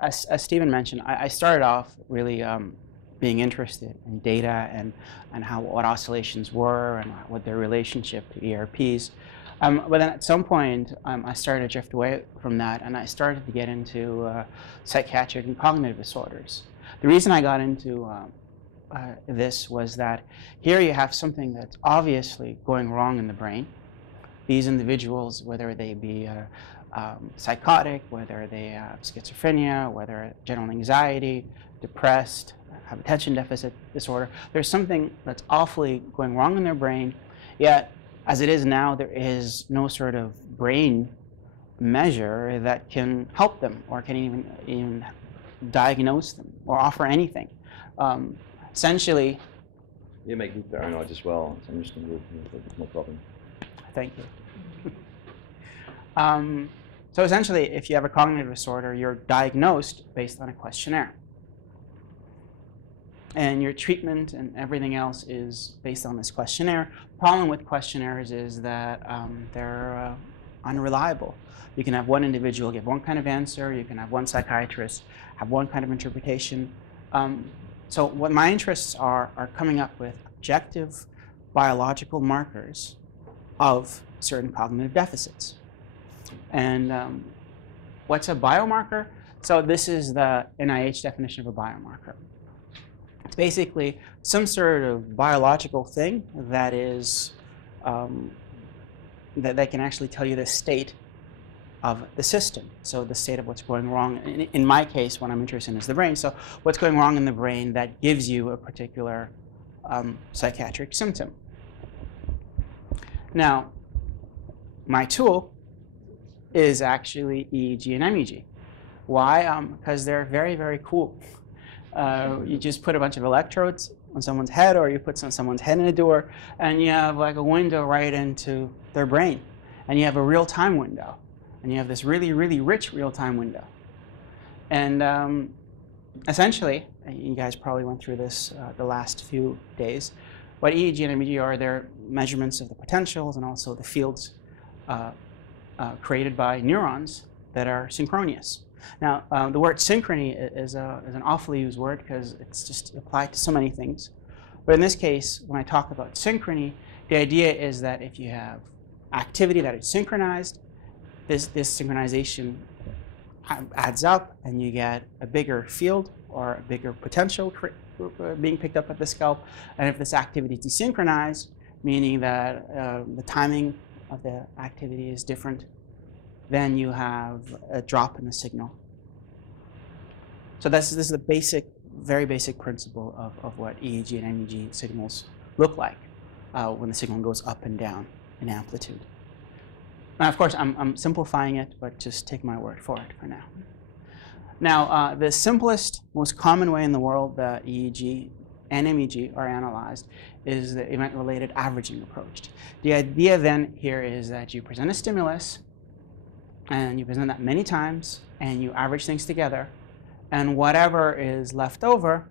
as Stephen mentioned, I started off really being interested in data and what oscillations were and what their relationship to ERPs. But then at some point, I started to drift away from that, and I started to get into psychiatric and cognitive disorders. The reason I got into this was that here you have something that's obviously going wrong in the brain. These individuals, whether they be psychotic, whether they have schizophrenia, whether general anxiety, depressed, have attention deficit disorder, there's something that's awfully going wrong in their brain, yet as it is now, there is no sort of brain measure that can help them or can even diagnose them or offer anything. Essentially, you make me paranoid as well. It's understandable. No problem. Thank you. So essentially, if you have a cognitive disorder, you're diagnosed based on a questionnaire. And your treatment and everything else is based on this questionnaire. The problem with questionnaires is that they're unreliable. You can have one individual give one kind of answer. You can have one psychiatrist have one kind of interpretation. So what my interests are coming up with objective biological markers of certain cognitive deficits. And what's a biomarker? So this is the NIH definition of a biomarker. It's basically some sort of biological thing that is that can actually tell you the state of the system. So the state of what's going wrong. In my case, what I'm interested in is the brain. So what's going wrong in the brain that gives you a particular psychiatric symptom. Now, my tool is actually EEG and MEG. Why? Because they're very, very cool. You just put a bunch of electrodes on someone's head, or you put someone's head in a door, and you have like a window right into their brain. And you have a real-time window. And you have this really, really rich real-time window. And essentially, you guys probably went through this the last few days, what EEG and MEG are, they're measurements of the potentials and also the fields created by neurons that are synchronous. Now, the word synchrony is an awfully used word because it's just applied to so many things. But in this case, when I talk about synchrony, the idea is that if you have activity that is synchronized, this synchronization adds up and you get a bigger field or a bigger potential being picked up at the scalp. And if this activity is desynchronized, meaning that the timing of the activity is different, then you have a drop in the signal. So this is the basic, very basic principle of what EEG and MEG signals look like when the signal goes up and down in amplitude. Now, of course, I'm simplifying it, but just take my word for it for now. Now, the simplest, most common way in the world that EEG and MEG are analyzed is the event-related averaging approach. The idea then here is that you present a stimulus, and you present that many times, and you average things together, and whatever is left over,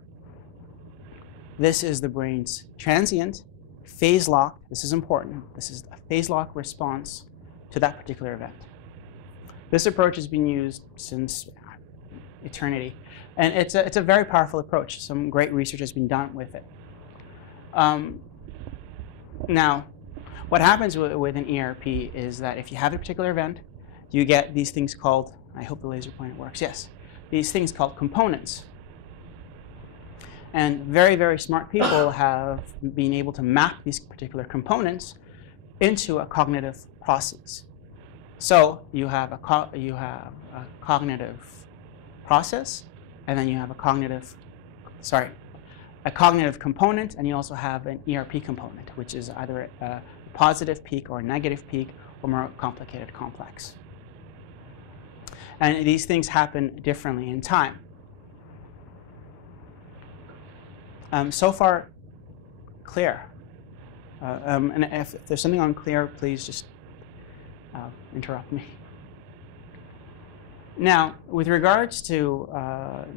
this is the brain's transient phase lock. This is important. This is a phase lock response to that particular event. This approach has been used since eternity, and it's a very powerful approach. Some great research has been done with it. Now, what happens with an ERP is that if you have a particular event, you get these things called, I hope the laser pointer works, yes, these things called components. And very, very smart people have been able to map these particular components into a cognitive process. So you have a cognitive process, and then you have a cognitive component, and you also have an ERP component, which is either a positive peak or a negative peak or more complicated complex. And these things happen differently in time. So far, clear. And if there's something unclear, please just interrupt me. Now, with regards to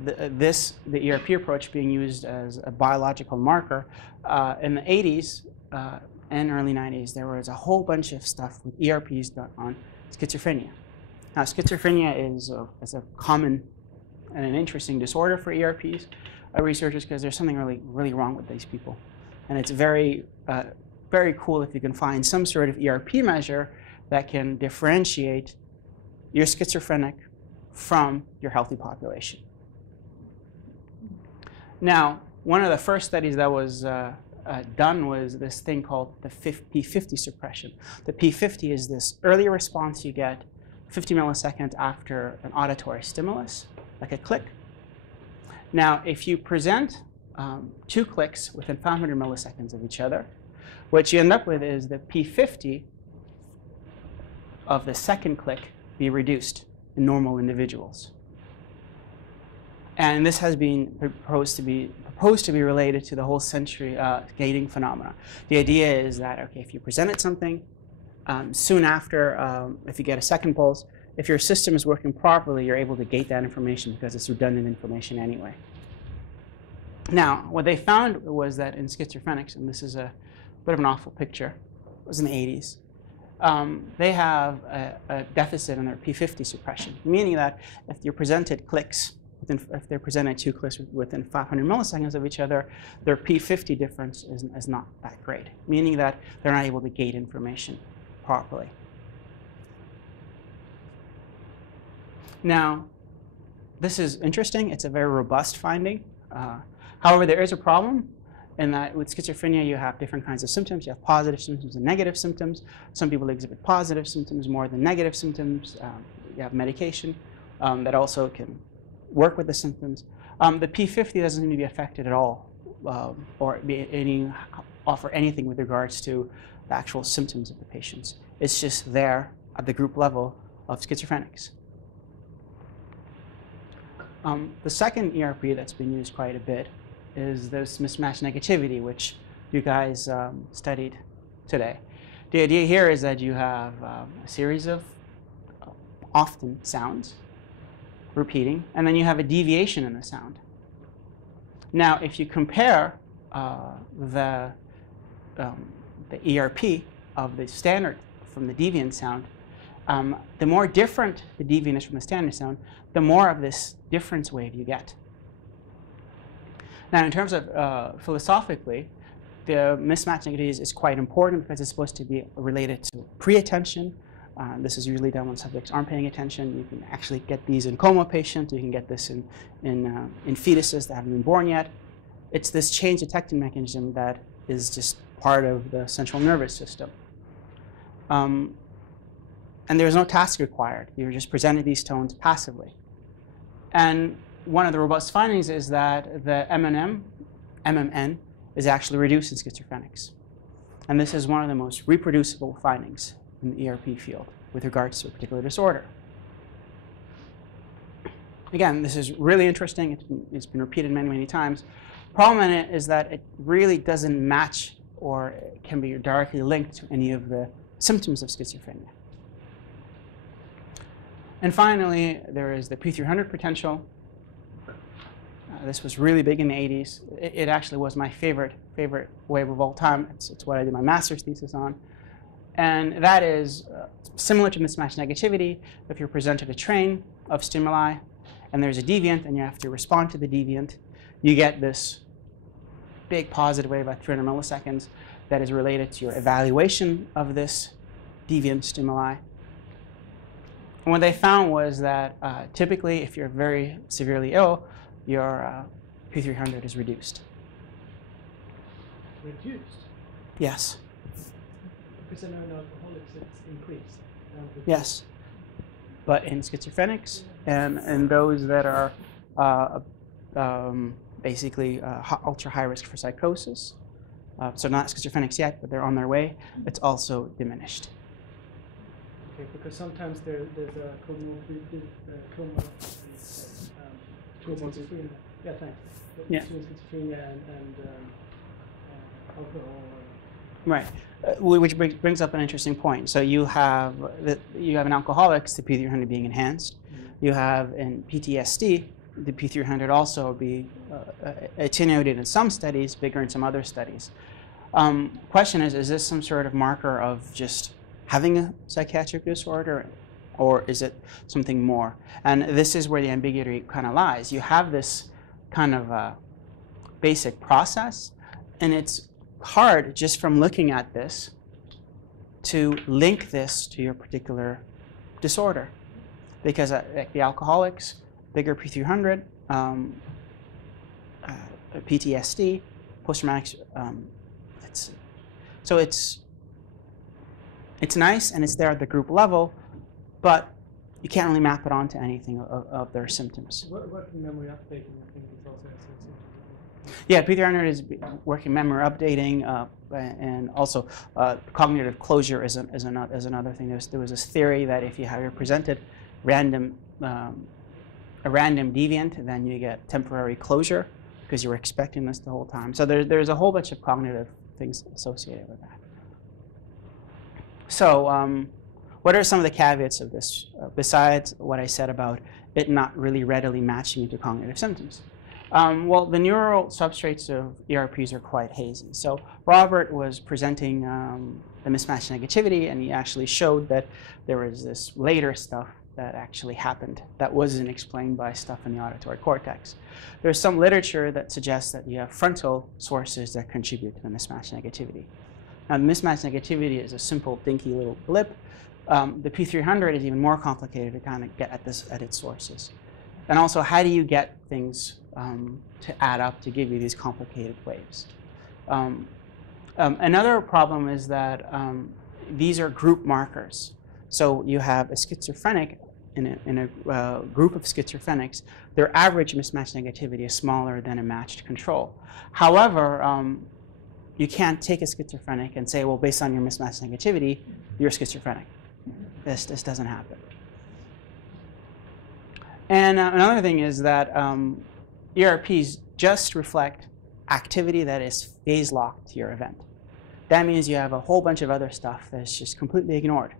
the ERP approach being used as a biological marker, in the 80s and early 90s, there was a whole bunch of stuff with ERPs done on schizophrenia. Now, schizophrenia is a common and an interesting disorder for ERPs researchers, because there's something really wrong with these people. And it's very cool if you can find some sort of ERP measure that can differentiate your schizophrenic from your healthy population. Now, one of the first studies that was done was this thing called the P50 suppression. The P50 is this early response you get 50 milliseconds after an auditory stimulus, like a click. Now, if you present 2 clicks within 500 milliseconds of each other, what you end up with is the P50 of the second click be reduced in normal individuals. And this has been proposed to be related to the whole sensory gating phenomena. The idea is that, okay, if you presented something, soon after, if you get a second pulse, if your system is working properly, you're able to gate that information because it's redundant information anyway. Now, what they found was that in schizophrenics, and this is a bit of an awful picture, it was in the 80s, they have a deficit in their P50 suppression, meaning that if you're presented clicks, if they're presented 2 clicks within 500 milliseconds of each other, their P50 difference is not that great, meaning that they're not able to gate information properly. Now, this is interesting. It's a very robust finding. However, there is a problem in that with schizophrenia, you have different kinds of symptoms. You have positive symptoms and negative symptoms. Some people exhibit positive symptoms more than negative symptoms. You have medication that also can work with the symptoms. The P50 doesn't seem to be affected at all or offer anything with regards to the actual symptoms of the patients. It's just there at the group level of schizophrenics. The second ERP that's been used quite a bit is this mismatch negativity, which you guys studied today. The idea here is that you have a series of often sounds repeating, and then you have a deviation in the sound. Now, if you compare the ERP of the standard from the deviant sound, the more different the deviant is from the standard sound, the more of this difference wave you get. Now, in terms of philosophically, the mismatch negativity is quite important because it's supposed to be related to pre-attention. This is usually done when subjects aren't paying attention. You can actually get these in coma patients. You can get this in fetuses that haven't been born yet. It's this change detecting mechanism that is just part of the central nervous system. And there's no task required. You're just presented these tones passively. And one of the robust findings is that the MMN is actually reduced in schizophrenics. And this is one of the most reproducible findings in the ERP field with regards to a particular disorder. Again, this is really interesting. It's been repeated many, many times. The problem in it is that it really doesn't match or can be directly linked to any of the symptoms of schizophrenia. And finally, there is the P300 potential. This was really big in the 80s. It actually was my favorite wave of all time. It's what I did my master's thesis on. And that is similar to mismatch negativity. If you're presented a train of stimuli and there's a deviant and you have to respond to the deviant, you get this big positive wave at 300 milliseconds that is related to your evaluation of this deviant stimuli. And what they found was that typically, if you're very severely ill, your P300 is reduced. Reduced? Yes. Because I know in alcoholics it's increased. Yes. But in schizophrenics and in those that are basically ultra high risk for psychosis, so not schizophrenics yet, but they're on their way, it's also diminished. Okay, because sometimes there's a comorbidity, schizophrenia. Yeah, thanks. Yeah. Between schizophrenia and alcohol. Right, which brings up an interesting point. So you have in alcoholics the P300 being enhanced. Mm-hmm. You have in PTSD the P300 also be attenuated in some studies, bigger in some other studies. Question is this some sort of marker of just having a psychiatric disorder or is it something more? And this is where the ambiguity kind of lies. You have this kind of basic process, and it's hard just from looking at this to link this to your particular disorder. Because like the alcoholics, bigger P300, PTSD, post-traumatic, it's nice and it's there at the group level, but you can't really map it onto anything of their symptoms. What memory updating I think is also associated with it. Yeah, P300 is working memory updating, and also cognitive closure is another thing. There was this theory that if you have you're presented a random deviant, then you get temporary closure because you were expecting this the whole time. So there's a whole bunch of cognitive things associated with that. So what are some of the caveats of this, besides what I said about it not really readily matching into cognitive symptoms? Well, the neural substrates of ERPs are quite hazy. So Robert was presenting the mismatch negativity, and he actually showed that there was this later stuff that actually happened that wasn't explained by stuff in the auditory cortex. There's some literature that suggests that you have frontal sources that contribute to the mismatch negativity. Now, the mismatch negativity is a simple, dinky little blip. The P300 is even more complicated to kind of get at its sources. And also, how do you get things to add up to give you these complicated waves? Another problem is that these are group markers. So you have a schizophrenic in a group of schizophrenics. Their average mismatch negativity is smaller than a matched control. However, you can't take a schizophrenic and say, well, based on your mismatch negativity, you're schizophrenic. This doesn't happen. And another thing is that ERPs just reflect activity that is phase locked to your event. That means you have a whole bunch of other stuff that's just completely ignored,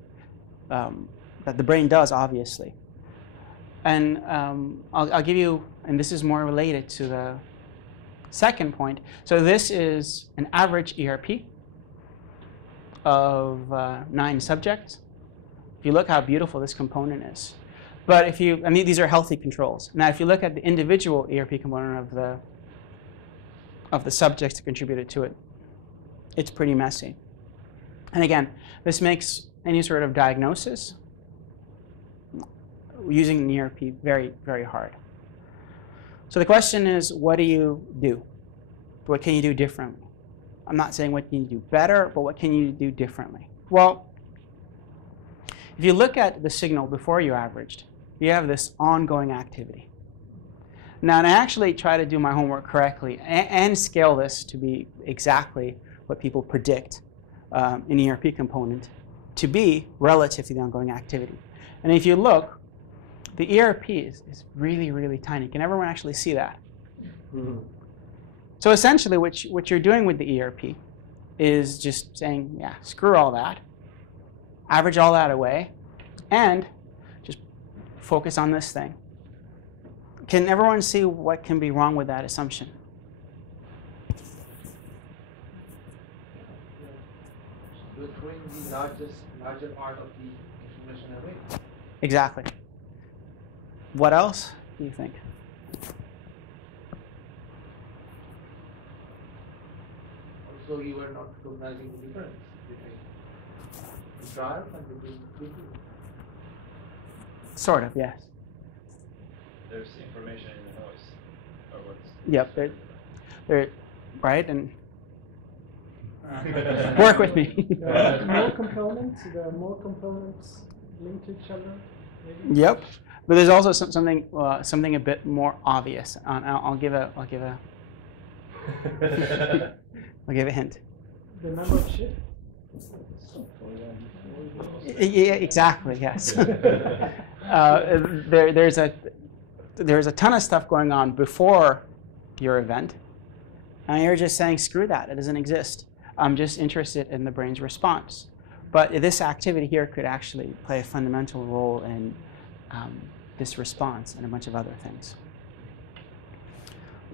that the brain does, obviously. And I'll give you, and this is more related to the second point. So this is an average ERP of 9 subjects. If you look how beautiful this component is. But if you, I mean, these are healthy controls. Now, if you look at the individual ERP component of the subjects that contributed to it, it's pretty messy. And again, this makes any sort of diagnosis using an ERP very, very hard. So the question is, what do you do? What can you do differently? I'm not saying what can you do better, but what can you do differently? Well, if you look at the signal before you averaged, you have this ongoing activity. Now, and I actually try to do my homework correctly and scale this to be exactly what people predict an ERP component to be relative to the ongoing activity. And if you look, the ERP is really, really tiny. Can everyone actually see that? Mm-hmm. So essentially, what you're doing with the ERP is just saying, yeah, screw all that, average all that away, and just focus on this thing. Can everyone see what can be wrong with that assumption? You're throwing the larger part of the information away. Exactly. What else do you think? Also, you are not recognizing the difference between the trial and between the two. Sort of, yes. There's information in the noise, or what's? Yep, they're right, and work with me. There are more components linked to each other. Maybe? Yep, but there's also something a bit more obvious. I'll give a hint. The number of shifts. Yeah, exactly. Yes. There's a ton of stuff going on before your event, and you're just saying, screw that, it doesn't exist. I'm just interested in the brain's response. But this activity here could actually play a fundamental role in this response and a bunch of other things.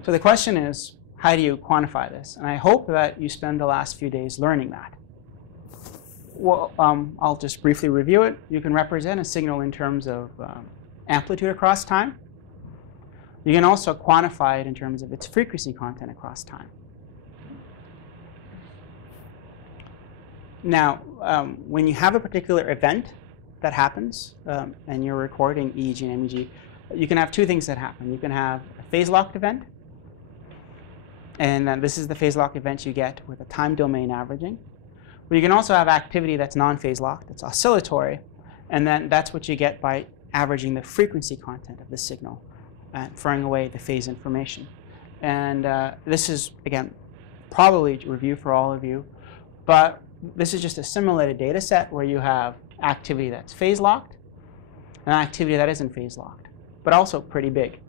So the question is, how do you quantify this? And I hope that you spend the last few days learning that. well, I'll just briefly review it. You can represent a signal in terms of amplitude across time. You can also quantify it in terms of its frequency content across time. Now, when you have a particular event that happens and you're recording EEG and MEG, you can have two things that happen. You can have a phase-locked event, and this is the phase-locked event you get with a time domain averaging. But you can also have activity that's non-phase locked, it's oscillatory, and then that's what you get by averaging the frequency content of the signal and throwing away the phase information. And this is, again, probably a review for all of you, but this is just a simulated data set where you have activity that's phase locked and activity that isn't phase locked, but also pretty big.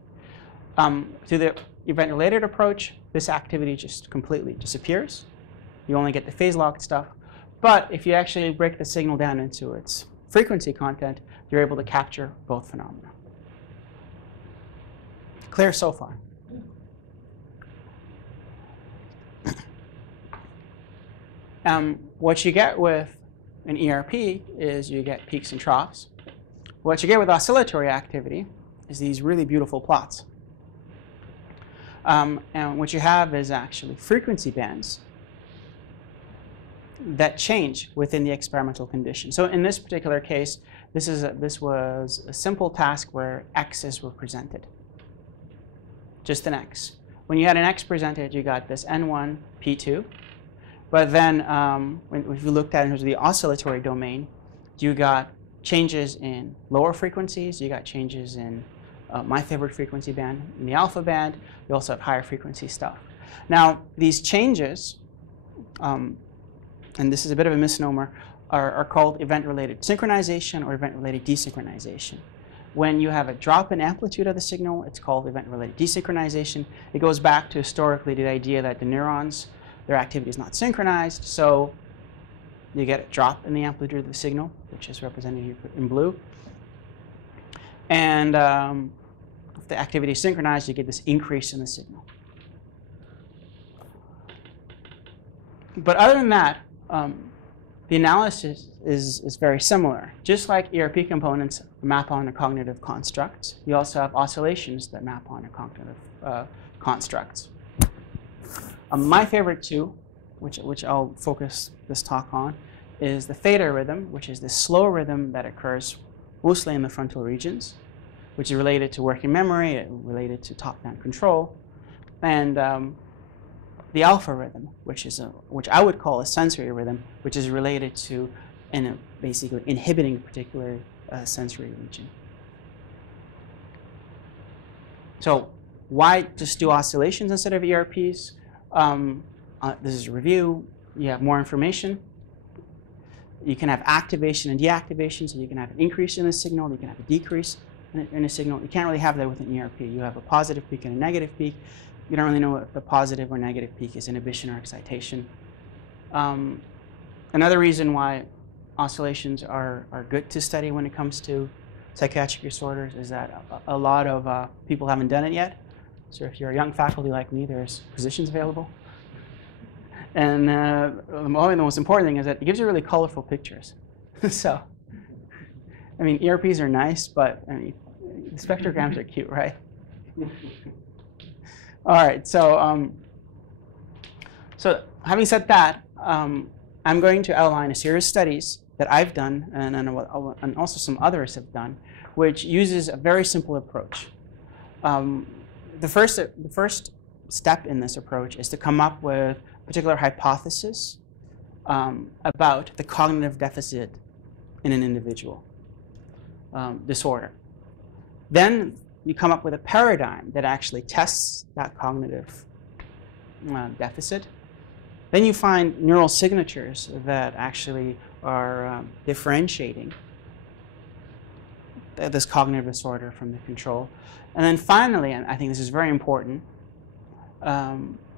Through the event-related approach, this activity just completely disappears. You only get the phase-locked stuff. But if you actually break the signal down into its frequency content, you're able to capture both phenomena. Clear so far? What you get with an ERP is you get peaks and troughs. What you get with oscillatory activity is these really beautiful plots. And what you have is actually frequency bands that change within the experimental condition. So in this particular case, this was a simple task where x's were presented. Just an x. When you had an x presented, you got this n1, p2. But then if you looked at it in terms of the oscillatory domain, you got changes in lower frequencies. You got changes in my favorite frequency band, in the alpha band. You also have higher frequency stuff. Now, these changes, and this is a bit of a misnomer, are called event-related synchronization or event-related desynchronization. When you have a drop in amplitude of the signal, it's called event-related desynchronization. It goes back to historically the idea that the neurons, their activity is not synchronized, so you get a drop in the amplitude of the signal, which is represented here in blue. And if the activity is synchronized, you get this increase in the signal. But other than that, the analysis is very similar. Just like ERP components map onto cognitive constructs, you also have oscillations that map onto cognitive constructs. My favorite two, which I'll focus this talk on, is the theta rhythm, which is the slow rhythm that occurs mostly in the frontal regions, which is related to working memory, related to top-down control, and the alpha rhythm, which I would call a sensory rhythm, which is related to basically inhibiting a particular sensory region. So why just do oscillations instead of ERPs? This is a review. You have more information. You can have activation and deactivation, so you can have an increase in the signal, you can have a decrease in a signal. You can't really have that with an ERP. You have a positive peak and a negative peak. You don't really know if the positive or negative peak is inhibition or excitation. Another reason why oscillations are good to study when it comes to psychiatric disorders is that a lot of people haven't done it yet. So if you're a young faculty like me, there's positions available. And the most important thing is that it gives you really colorful pictures. So, I mean, ERPs are nice, but I mean, spectrograms are cute, right? All right, so so having said that, I'm going to outline a series of studies that I've done and also some others have done, which uses a very simple approach. The first step in this approach is to come up with a particular hypothesis about the cognitive deficit in an individual disorder. Then you come up with a paradigm that actually tests that cognitive deficit. Then you find neural signatures that actually are differentiating this cognitive disorder from the control. And then finally, and I think this is very important,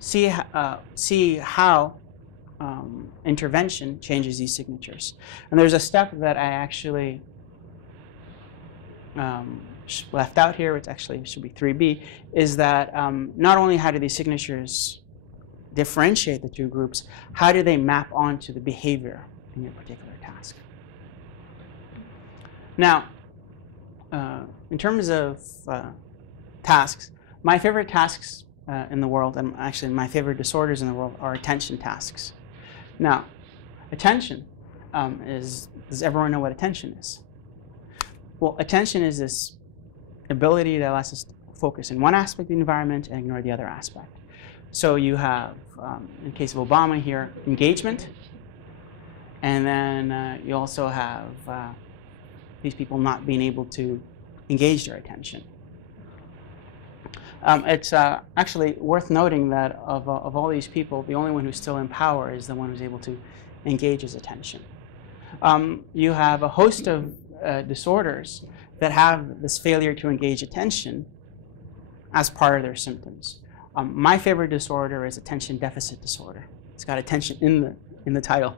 see how intervention changes these signatures. And there's a step that I actually left out here, which actually should be 3B, is that not only how do these signatures differentiate the two groups, how do they map onto the behavior in your particular task. Now, in terms of tasks, my favorite tasks in the world, and actually my favorite disorders in the world, are attention tasks. Now, attention does everyone know what attention is? Well, attention is this ability that allows us to focus in one aspect of the environment and ignore the other aspect. So you have, in case of Obama here, engagement, and then you also have these people not being able to engage their attention. It's actually worth noting that of all these people, the only one who's still in power is the one who's able to engage his attention. You have a host of disorders that have this failure to engage attention as part of their symptoms. My favorite disorder is attention deficit disorder. It's got attention in the title.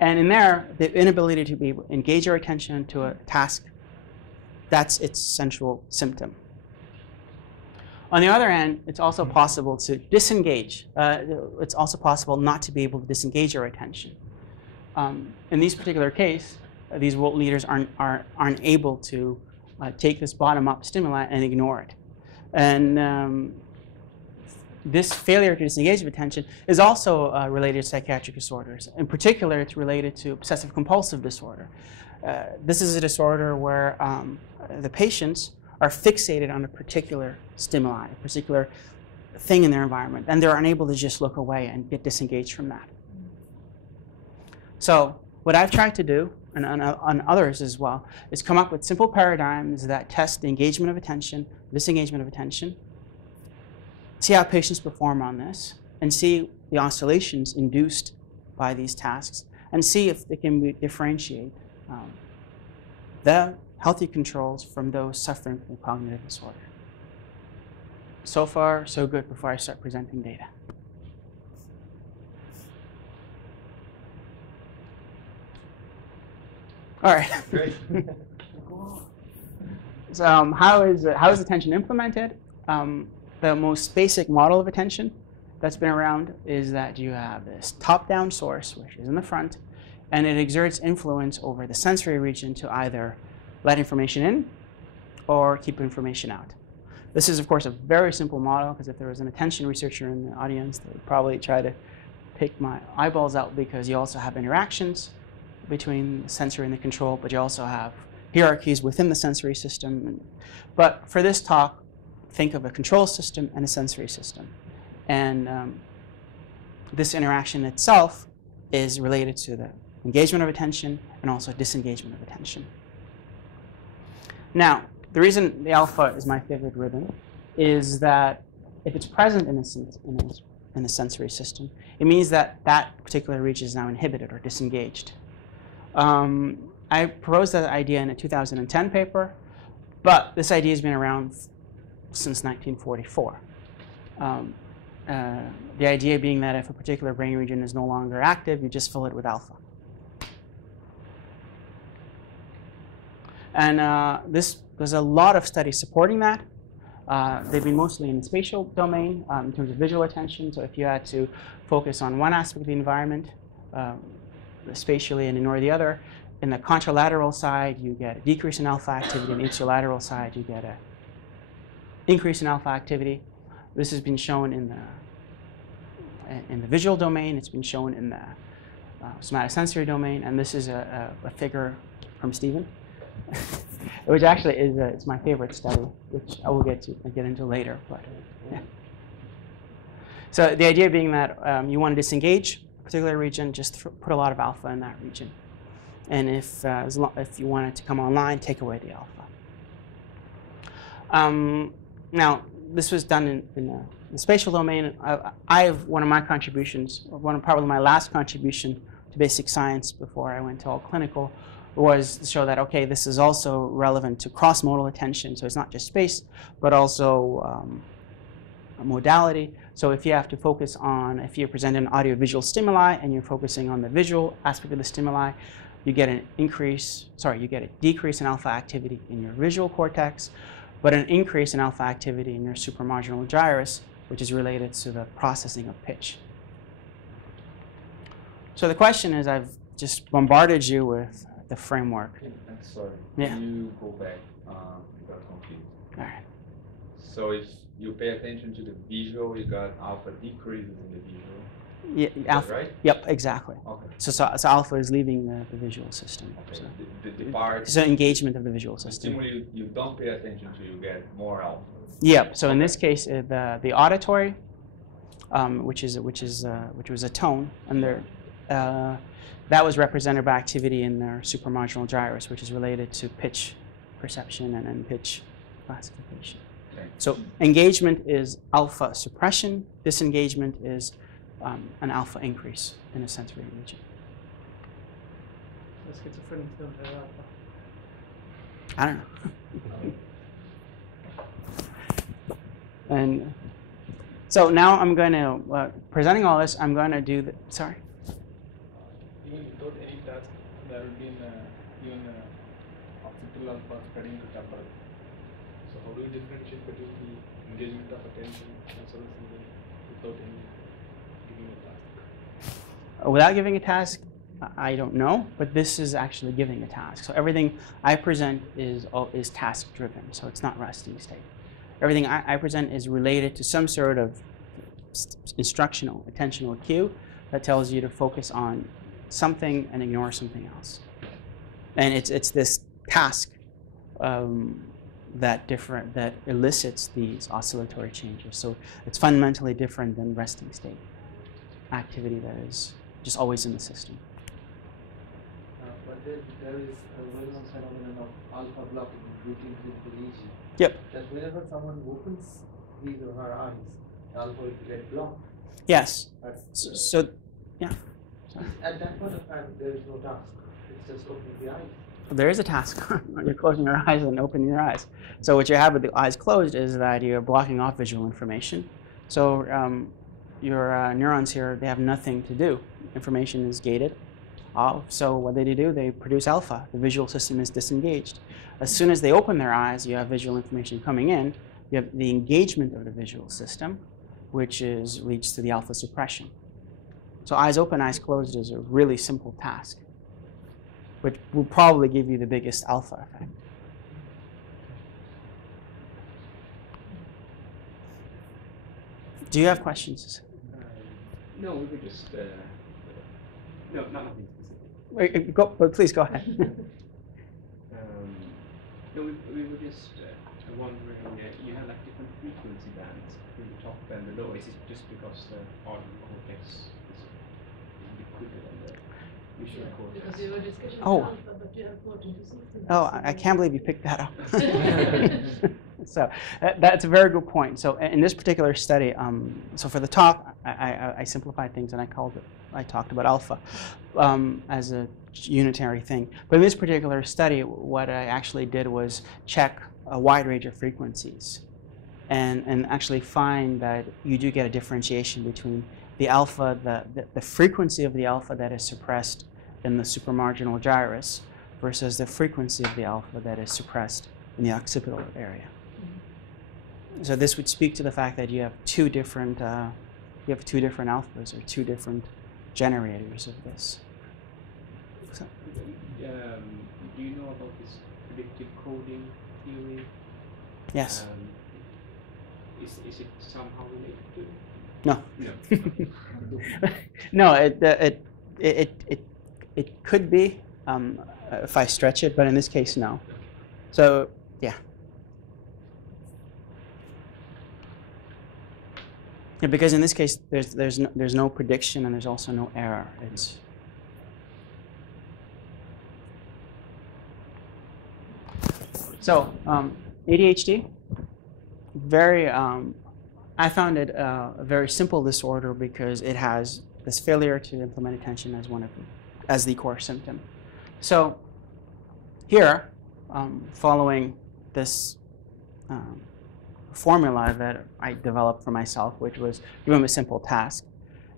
And in there, the inability to be able to engage your attention to a task, that's its central symptom. On the other hand, it's also possible to disengage. It's also possible not to be able to disengage your attention. In these particular case, these world leaders aren't able to take this bottom-up stimuli and ignore it. And this failure to disengage with attention is also related to psychiatric disorders. In particular, it's related to obsessive-compulsive disorder. This is a disorder where the patients are fixated on a particular stimuli, a particular thing in their environment, and they're unable to just look away and get disengaged from that. So what I've tried to do, and on others as well, is come up with simple paradigms that test the engagement of attention, disengagement of attention, see how patients perform on this, and see the oscillations induced by these tasks, and see if they can differentiate the healthy controls from those suffering from cognitive disorder. So far, so good before I start presenting data. All right. Great. So how is attention implemented? The most basic model of attention that's been around is that you have this top-down source, which is in the front, and it exerts influence over the sensory region to either let information in or keep information out. This is, of course, a very simple model, because if there was an attention researcher in the audience, they would probably try to pick my eyeballs out, because you also have interactions between the sensory and the control, but you also have hierarchies within the sensory system. But for this talk, think of a control system and a sensory system. And this interaction itself is related to the engagement of attention and also disengagement of attention. Now, the reason the alpha is my favorite rhythm is that if it's present in a sensory system, it means that that particular region is now inhibited or disengaged. I proposed that idea in a 2010 paper, but this idea has been around since 1944. The idea being that if a particular brain region is no longer active, you just fill it with alpha. And there's a lot of studies supporting that. They've been mostly in the spatial domain in terms of visual attention. So if you had to focus on one aspect of the environment spatially and ignore the other, in the contralateral side, you get a decrease in alpha activity. In the ipsilateral side, you get an increase in alpha activity. This has been shown in the visual domain. It's been shown in the somatosensory domain. And this is a figure from Stephen, which actually is it's my favorite study, which I will get into later. But yeah. So the idea being that you want to disengage a particular region, just put a lot of alpha in that region. And if you want it to come online, take away the alpha. Now, this was done in the spatial domain. I have one of my contributions, probably my last contribution to basic science before I went to all clinical, was to show that, okay, this is also relevant to cross-modal attention. So it's not just space, but also modality. So if you have to focus on, if you're presenting an audio-visual stimuli and you're focusing on the visual aspect of the stimuli, you get a decrease in alpha activity in your visual cortex, but an increase in alpha activity in your supramarginal gyrus, which is related to the processing of pitch. So the question is, I've just bombarded you with the framework. Okay, I'm sorry. Yeah. Can you go back? Got confused. All right. So if you pay attention to the visual, you got alpha decreases in the visual. Yeah, Is alpha. that right? Yep, exactly. Okay. So alpha is leaving the visual system. Okay. So. The part. So engagement of the visual The system. stimuli you don't pay attention to, you get more alpha. Yep. So in this case, the auditory, which was a tone, and that was represented by activity in their supramarginal gyrus, which is related to pitch perception and then pitch classification. Okay. So engagement is alpha suppression. Disengagement is an alpha increase in a sensory region. So schizophrenics don't have alpha. I don't know. And so now I'm going to, presenting all this, I'm going to do the, sorry? Even without any task, there will be even occipital alpha spreading to temporal. So how do you differentiate between the engagement of attention and sort of something without any giving a task? Without giving a task, I don't know, but this is actually giving a task. So everything I present is task driven, so it's not resting state. Everything I present is related to some sort of instructional, attentional cue that tells you to focus on something and ignore something else. And it's this task that elicits these oscillatory changes. So it's fundamentally different than resting state activity that is just always in the system. But there is a well-known phenomenon of alpha blocking in routine clinical EEG. Yep. That whenever someone opens his or her eyes, alpha will get blocked. Yes. But So yeah. Sorry. at that point of time, there is no task. It's just opening the eyes. There is a task. You're closing your eyes and opening your eyes. So what you have with the eyes closed is that you're blocking off visual information. So your neurons here, they have nothing to do. Information is gated. So what they do, they produce alpha. The visual system is disengaged. As soon as they open their eyes, you have visual information coming in. You have the engagement of the visual system, which leads to the alpha suppression. So eyes open, eyes closed is a really simple task, which will probably give you the biggest alpha effect. Do you have questions? No, we were just no, nothing specific. Please go ahead. No, we were just wondering. You have like different frequency bands between the top and the low. Is it just because the audio cortex is a bit quicker than the visual cortex? Because you were discussing Oh. alpha, but you have 14 to 16. Oh, I can't believe you picked that up. So that's a very good point. So in this particular study, so for the talk, I simplified things and I talked about alpha as a unitary thing. But in this particular study, what I actually did was check a wide range of frequencies and actually find that you do get a differentiation between the alpha, the frequency of the alpha that is suppressed in the supramarginal gyrus versus the frequency of the alpha that is suppressed in the occipital area. So this would speak to the fact that you have two different alphas or two different generators of this. So, Do you know about this predictive coding theory? yes. Is it somehow related to? No. No. No. It could be if I stretch it, but in this case, no. So yeah. Yeah, because in this case, there's no prediction and there's also no error. It's so ADHD. Very, I found it a very simple disorder because it has this failure to implement attention as the core symptom. So here, following this formula that I developed for myself, which was give them a simple task.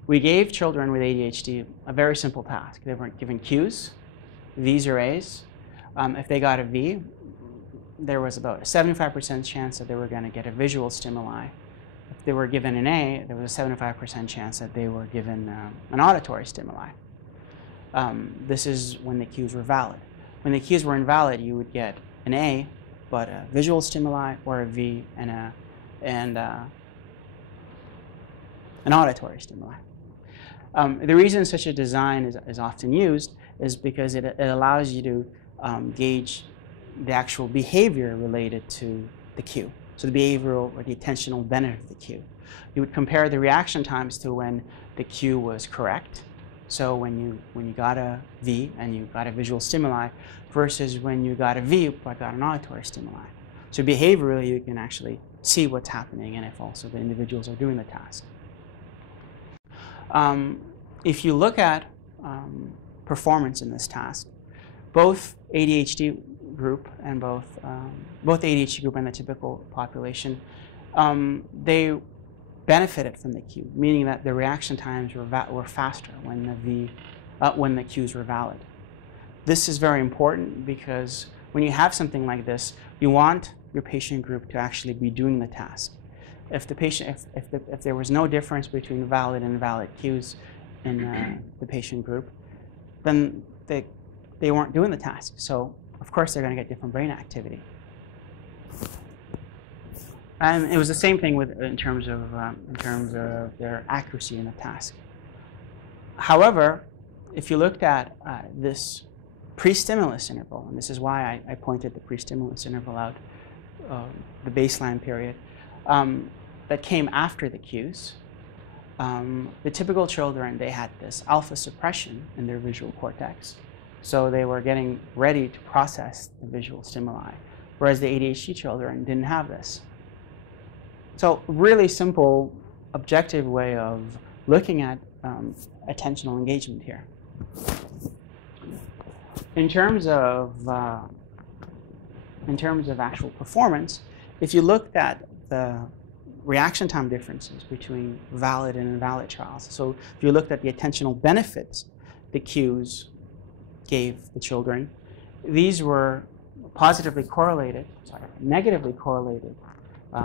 We gave children with ADHD a very simple task. They were given cues, V's or A's. If they got a V, there was about a 75% chance that they were going to get a visual stimuli. If they were given an A, there was a 75% chance that they were given an auditory stimuli. this is when the cues were valid. When the cues were invalid, you would get an A, but a visual stimuli, or a V and an auditory stimuli. The reason such a design is often used is because it allows you to gauge the actual behavior related to the cue. So the behavioral or the attentional benefit of the cue. You would compare the reaction times to when the cue was correct. So when you got a V and you got a visual stimuli versus when you got a V but got an auditory stimuli. So behaviorally, you can actually see what's happening and if also the individuals are doing the task. If you look at performance in this task, both ADHD group and both ADHD group and the typical population, they benefited from the cue, meaning that the reaction times were faster when the cues were valid. This is very important because when you have something like this, you want your patient group to actually be doing the task. If there was no difference between valid and invalid cues in the patient group, then they weren't doing the task. So of course they're going to get different brain activity. And it was the same thing in terms of their accuracy in the task. However, if you looked at this pre-stimulus interval, and this is why I pointed the pre-stimulus interval out, the baseline period, that came after the cues, the typical children, they had this alpha suppression in their visual cortex. So they were getting ready to process the visual stimuli, whereas the ADHD children didn't have this. So really simple, objective way of looking at attentional engagement here. In terms of actual performance, if you looked at the reaction time differences between valid and invalid trials, so if you looked at the attentional benefits the cues gave the children, these were negatively correlated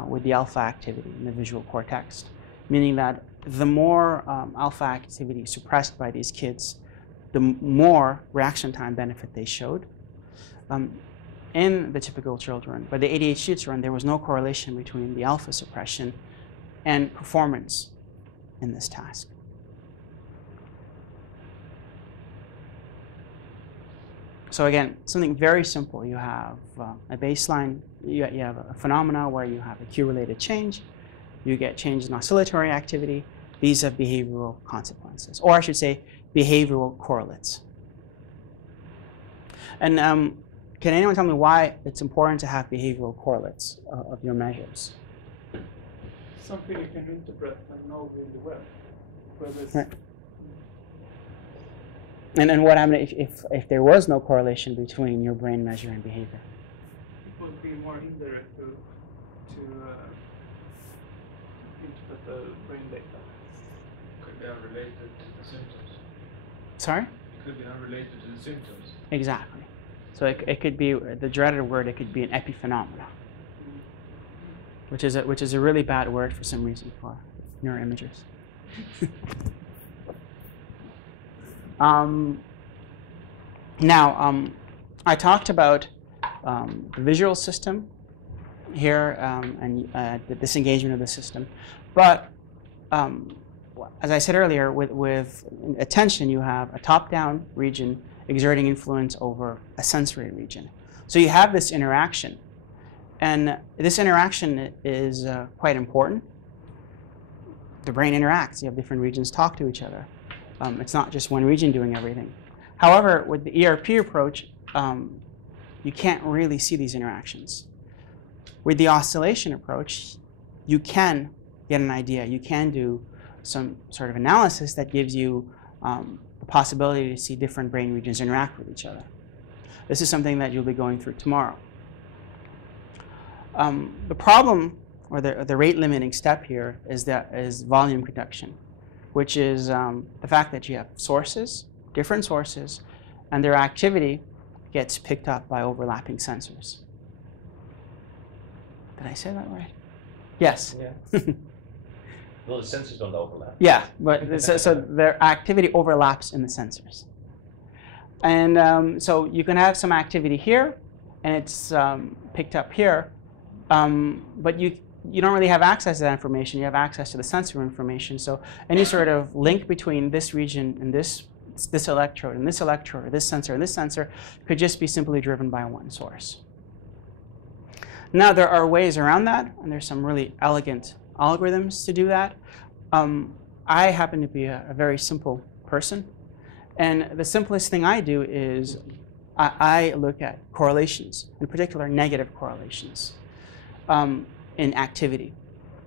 with the alpha activity in the visual cortex, meaning that the more alpha activity suppressed by these kids, the more reaction time benefit they showed. In the typical children, but the ADHD children, there was no correlation between the alpha suppression and performance in this task. So again, something very simple. You have a baseline, you have a phenomena where you have a cue-related change, you get change in oscillatory activity. These have behavioral consequences, or I should say behavioral correlates. And can anyone tell me why it's important to have behavioral correlates of your measures? Something you can interpret and know really well. Right. And what happens if there was no correlation between your brain measure and behavior? It would be more indirect to interpret the brain data. Could be unrelated to the symptoms. Sorry? It could be unrelated to the symptoms. Exactly. So it could be the dreaded word. It could be an epiphenomena, which is a really bad word for some reason for neuroimagers. Now, I talked about the visual system here and the disengagement of the system, but as I said earlier, with attention, you have a top-down region exerting influence over a sensory region. So you have this interaction, and this interaction is quite important. The brain interacts. You have different regions talk to each other. It's not just one region doing everything. However, with the ERP approach, you can't really see these interactions. With the oscillation approach, you can get an idea. You can do some sort of analysis that gives you the possibility to see different brain regions interact with each other. This is something that you'll be going through tomorrow. The problem, or the rate-limiting step here, is volume conduction, which is the fact that you have sources, different sources, and their activity gets picked up by overlapping sensors. Did I say that right? Yes. Yeah. Well, the sensors don't overlap. Yeah, but so their activity overlaps in the sensors. And so you can have some activity here, and it's picked up here, but you don't really have access to that information. You have access to the sensor information. So any sort of link between this region and this electrode and this electrode, or this sensor and this sensor, could just be simply driven by one source. Now there are ways around that, and there's some really elegant algorithms to do that. I happen to be a very simple person, and the simplest thing I do is I look at correlations, in particular negative correlations, in activity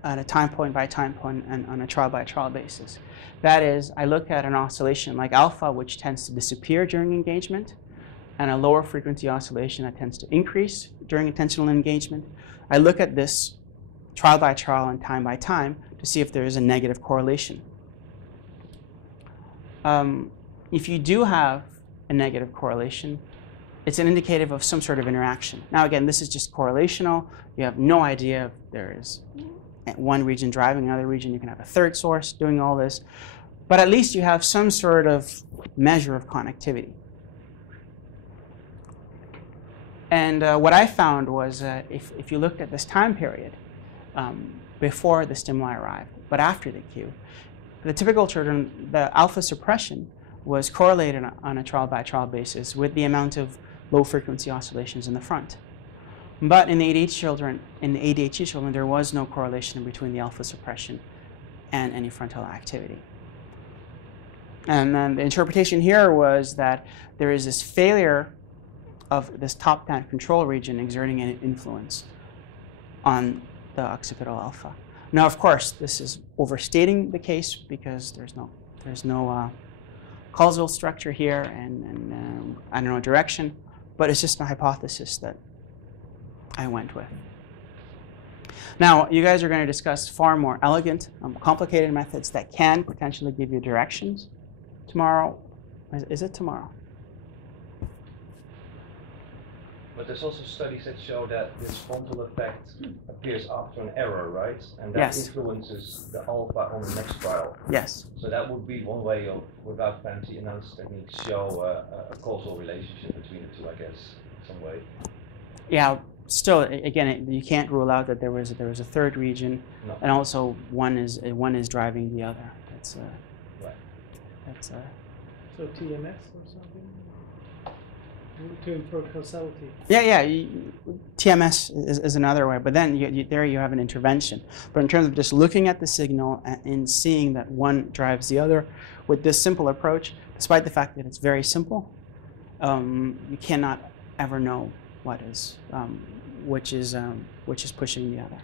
at a time point by time point and on a trial by trial basis. That is, I look at an oscillation like alpha, which tends to disappear during engagement, and a lower frequency oscillation that tends to increase during intentional engagement. I look at this trial by trial and time by time to see if there is a negative correlation. If you do have a negative correlation, it's an indicative of some sort of interaction. Now again, this is just correlational. You have no idea if there is one region driving another region. You can have a third source doing all this. But at least you have some sort of measure of connectivity. And what I found was if you looked at this time period before the stimuli arrived, but after the cue, the typical children, the alpha suppression was correlated on a trial-by-trial basis with the amount of low-frequency oscillations in the front. But in the ADHD children, there was no correlation between the alpha suppression and any frontal activity. And then the interpretation here was that there is this failure of this top-down control region exerting an influence on the occipital alpha. Now, of course, this is overstating the case because there's no causal structure here and I don't know, direction, but it's just a hypothesis that I went with. Now, you guys are going to discuss far more elegant, complicated methods that can potentially give you directions tomorrow. Is it tomorrow? But there's also studies that show that this frontal effect appears after an error, right? And that Yes. influences the alpha on the next trial. Yes. So that would be one way of, without fancy analysis techniques, show a causal relationship between the two, I guess, in some way. Yeah. Still, again, you can't rule out that there was a third region, No. and also one is driving the other. Right. So TMS or something? To infer causality. Yeah. TMS is another way, but then there you have an intervention. But in terms of just looking at the signal and seeing that one drives the other, with this simple approach, despite the fact that it's very simple, you cannot ever know what is which is pushing the other.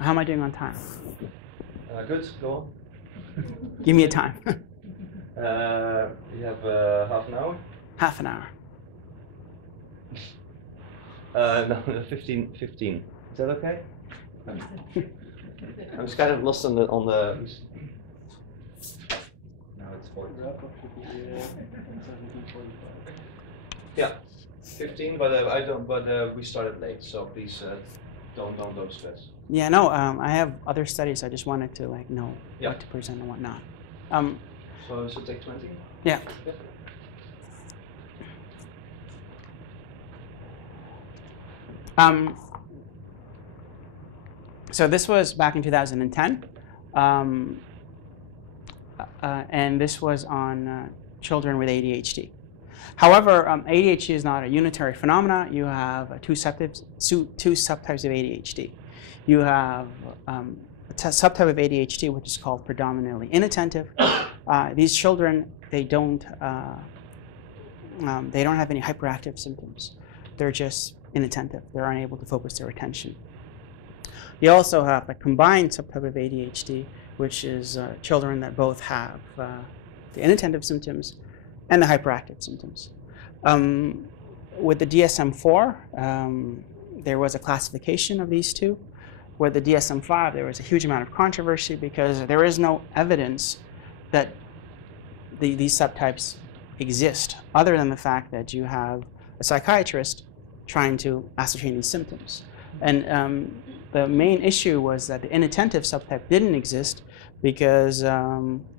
How am I doing on time? Good, go on. Give me a time. You have half an hour? Half an hour. No, 15. Is that okay? I'm just kind of lost on the. Now it's 40. Yeah, 15, but I don't. But we started late, so please don't stress. Yeah, no. I have other studies. I just wanted to know Yeah. what to present and what not. So should take 20. Yeah. So this was back in 2010, and this was on children with ADHD. However, ADHD is not a unitary phenomena. You have two subtypes of ADHD. You have a subtype of ADHD which is called predominantly inattentive. These children, they don't have any hyperactive symptoms. They're just inattentive. They're unable to focus their attention. You also have a combined subtype of ADHD, which is children that both have the inattentive symptoms and the hyperactive symptoms. With the DSM-4, there was a classification of these two. With the DSM-5, there was a huge amount of controversy because there is no evidence that these subtypes exist, other than the fact that you have a psychiatrist trying to ascertain these symptoms. And the main issue was that the inattentive subtype didn't exist because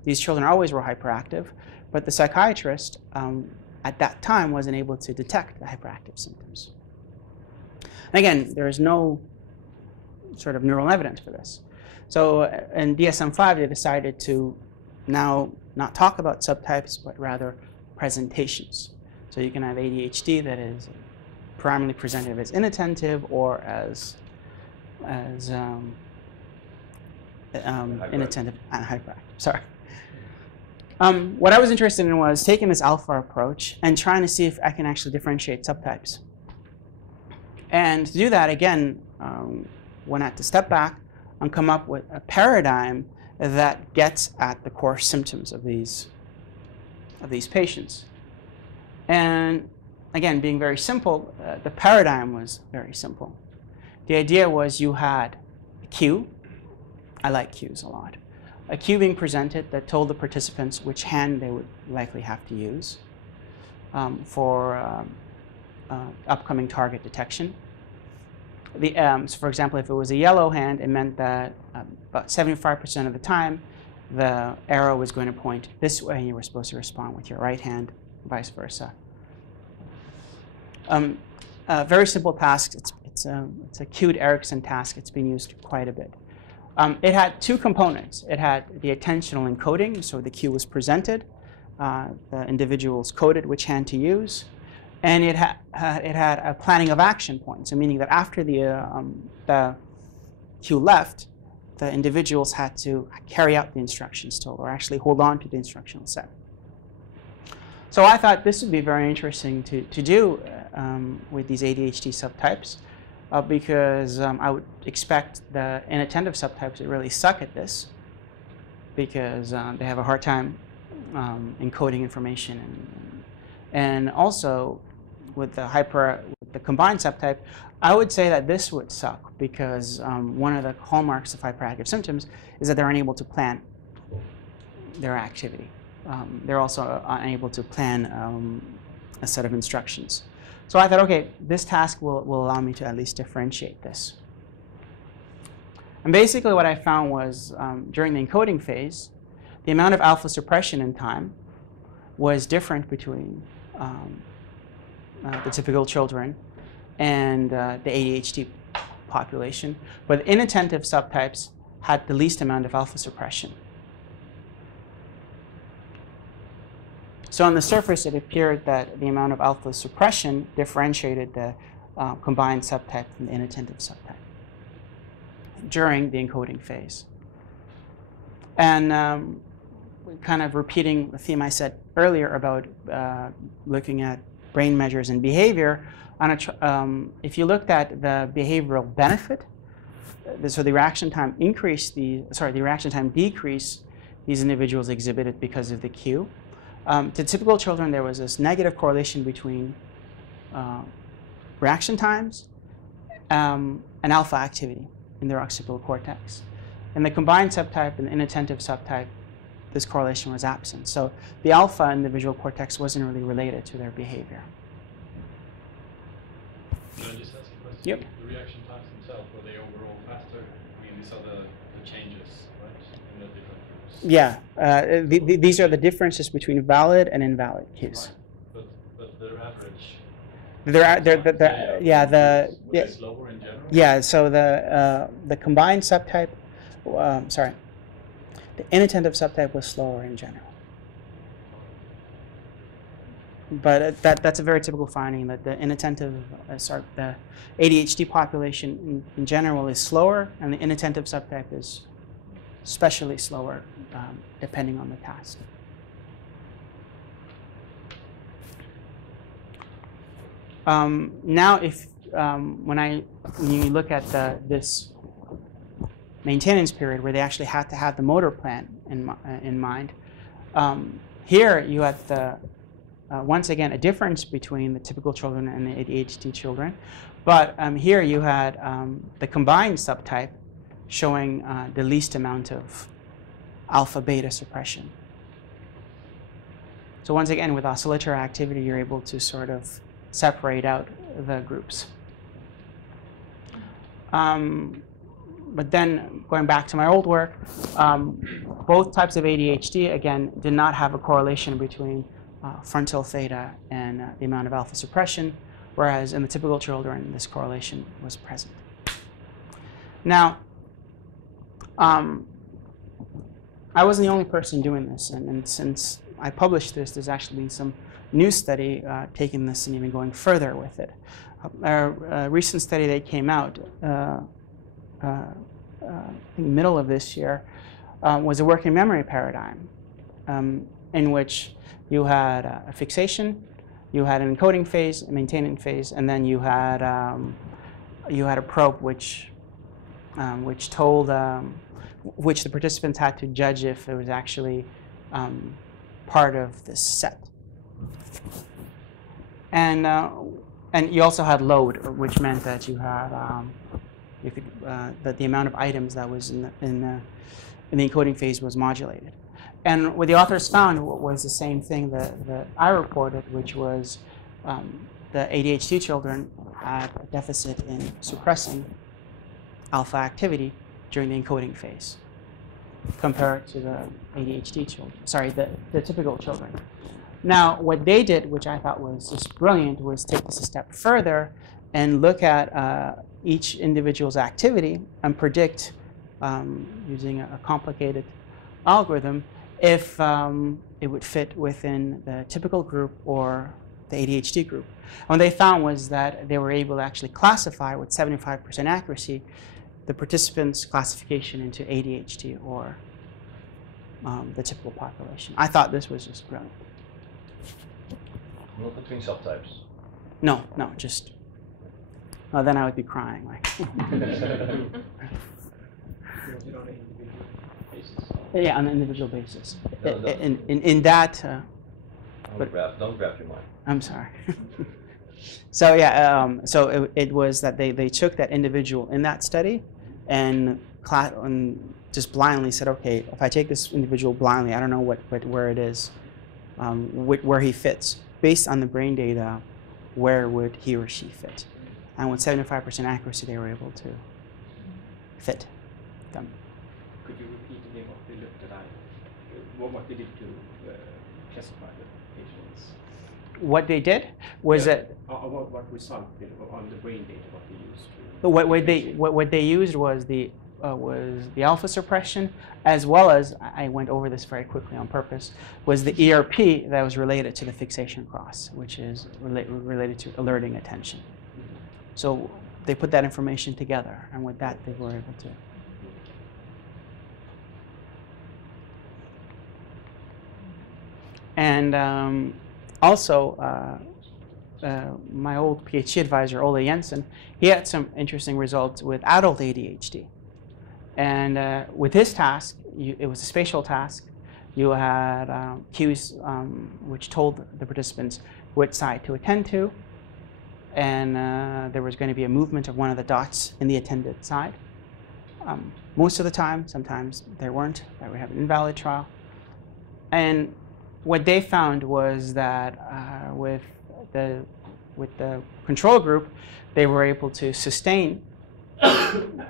these children always were hyperactive, but the psychiatrist at that time wasn't able to detect the hyperactive symptoms. And again, there is no sort of neural evidence for this. So in DSM-5, they decided to now not talk about subtypes, but rather presentations. So you can have ADHD that is primarily presented as inattentive or as inattentive and hyperactive. Sorry. What I was interested in was taking this alpha approach and trying to see if I can actually differentiate subtypes. And to do that, again, one had to step back and come up with a paradigm that gets at the core symptoms of these patients. And again, being very simple, the paradigm was very simple. The idea was you had a cue. I like cues a lot. A cue being presented that told the participants which hand they would likely have to use for upcoming target detection. So for example, if it was a yellow hand, it meant that about 75% of the time, the arrow was going to point this way, and you were supposed to respond with your right hand, vice versa. A very simple task. It's a cued Erickson task. It's been used quite a bit. It had two components. It had the attentional encoding, so the cue was presented. The individuals coded which hand to use. And it had a planning of action points, so meaning that after the cue left, the individuals had to carry out the instructions told, or actually hold on to the instructional set. So I thought this would be very interesting to do with these ADHD subtypes, because I would expect the inattentive subtypes to really suck at this, because they have a hard time encoding information, and also with the combined subtype, I would say that this would suck, because one of the hallmarks of hyperactive symptoms is that they're unable to plan their activity. They're also unable to plan a set of instructions. So I thought, okay, this task will allow me to at least differentiate this. And basically what I found was during the encoding phase, the amount of alpha suppression in time was different between the typical children and the ADHD population, but the inattentive subtypes had the least amount of alpha suppression. So on the surface, it appeared that the amount of alpha suppression differentiated the combined subtype from the inattentive subtype during the encoding phase. And kind of repeating the theme I said earlier about looking at brain measures and behavior, if you looked at the behavioral benefit, so the reaction time decrease these individuals exhibited because of the cue. To typical children, there was this negative correlation between reaction times and alpha activity in their occipital cortex. In the combined subtype and the inattentive subtype, this correlation was absent. So the alpha in the visual cortex wasn't really related to their behavior. Can I just ask a question? Yep. The reaction times themselves, were they overall faster? I mean, these are the changes, right, in the different groups? Yeah, these are the differences between valid and invalid cues. Right. But their average. They're slower in general? Yeah, so the combined subtype, the inattentive subtype was slower in general. But that's a very typical finding, that the inattentive, the ADHD population in general is slower, and the inattentive subtype is especially slower, depending on the task. Now, when you look at this maintenance period where they actually had to have the motor plan in mind, here you had once again a difference between the typical children and the ADHD children, but here you had the combined subtype showing the least amount of alpha beta suppression. So once again, with oscillatory activity, you're able to sort of separate out the groups. but then going back to my old work, both types of ADHD, again, did not have a correlation between frontal theta and the amount of alpha suppression, whereas in the typical children, this correlation was present. Now, I wasn't the only person doing this, and since I published this, there's actually been some new study taking this and even going further with it. A recent study that came out, I think middle of this year, was a working memory paradigm in which you had a fixation, you had an encoding phase, a maintaining phase, and then you had a probe which told which the participants had to judge if it was actually part of this set. And you also had load, which meant that you had that the amount of items that was in the encoding phase was modulated. And what the authors found was the same thing that I reported, which was the ADHD children had a deficit in suppressing alpha activity during the encoding phase compared to the ADHD children, sorry, the typical children. Now, what they did, which I thought was just brilliant, was take this a step further and look at each individual's activity and predict, using a complicated algorithm, if it would fit within the typical group or the ADHD group. And what they found was that they were able to actually classify with 75% accuracy the participants' classification into ADHD or the typical population. I thought this was just brilliant. Not between subtypes. No, just. Then I would be crying. Like. Yeah, on an individual basis. In that. Don't grab your mind. I'm sorry. So yeah, so it was that they took that individual in that study and just blindly said, okay, if I take this individual blindly, I don't know where it is, where he fits. Based on the brain data, where would he or she fit? And with 75% accuracy, they were able to fit them. Could you repeat again what they looked at? What they did to classify the patients? What they did was that. What result on the brain data? What they used? What they used was the alpha suppression, as well as, I went over this very quickly on purpose, was the ERP that was related to the fixation cross, which is related to alerting attention. So they put that information together, and with that they were able to. And also, my old PhD advisor, Ole Jensen, he had some interesting results with adult ADHD. And with his task, it was a spatial task. You had cues which told the participants which side to attend to. And there was going to be a movement of one of the dots in the attended side. Most of the time, sometimes there weren't. We have an invalid trial. And what they found was that with the control group, they were able to sustain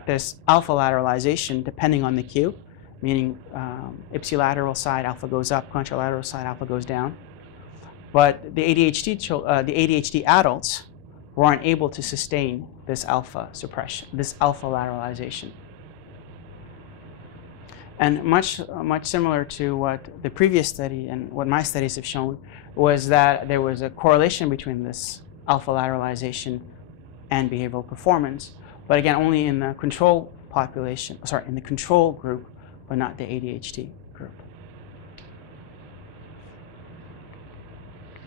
this alpha lateralization depending on the cue, meaning ipsilateral side alpha goes up, contralateral side alpha goes down. But the ADHD adults weren't able to sustain this alpha suppression, this alpha lateralization. And much similar to what the previous study and what my studies have shown was that there was a correlation between this alpha lateralization and behavioral performance, but again, only in the control population, sorry, in the control group, but not the ADHD group.